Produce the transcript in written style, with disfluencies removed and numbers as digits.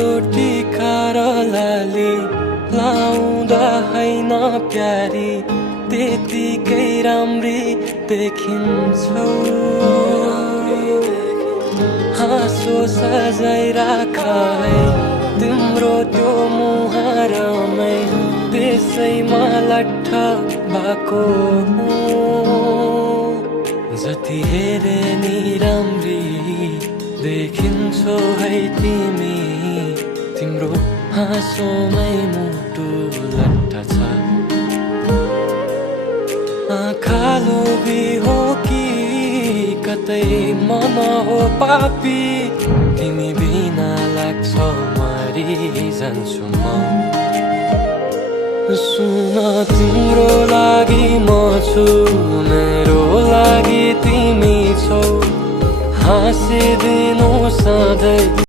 कालो टीका र लाली लाउँदा हैन प्यारी त्यतिकै राम्री देखिन्छौ हाँसो सजाइ राख है तिम्रो त्यो मुहारमै त्यसैमा लट्ठ भएको जति हेरे नि राम्री देखिन्छौ है तिमी तिम्रो हाँसोमै मुटु लट्ठ छ कालो बिहो कि कतै मन हो पापी तिमी बिना लाग्छ मरि जान्छु म सुन तिम्रो लागि म छु मेरो लागि तिमी छौ हाँसिदिनु सधैँ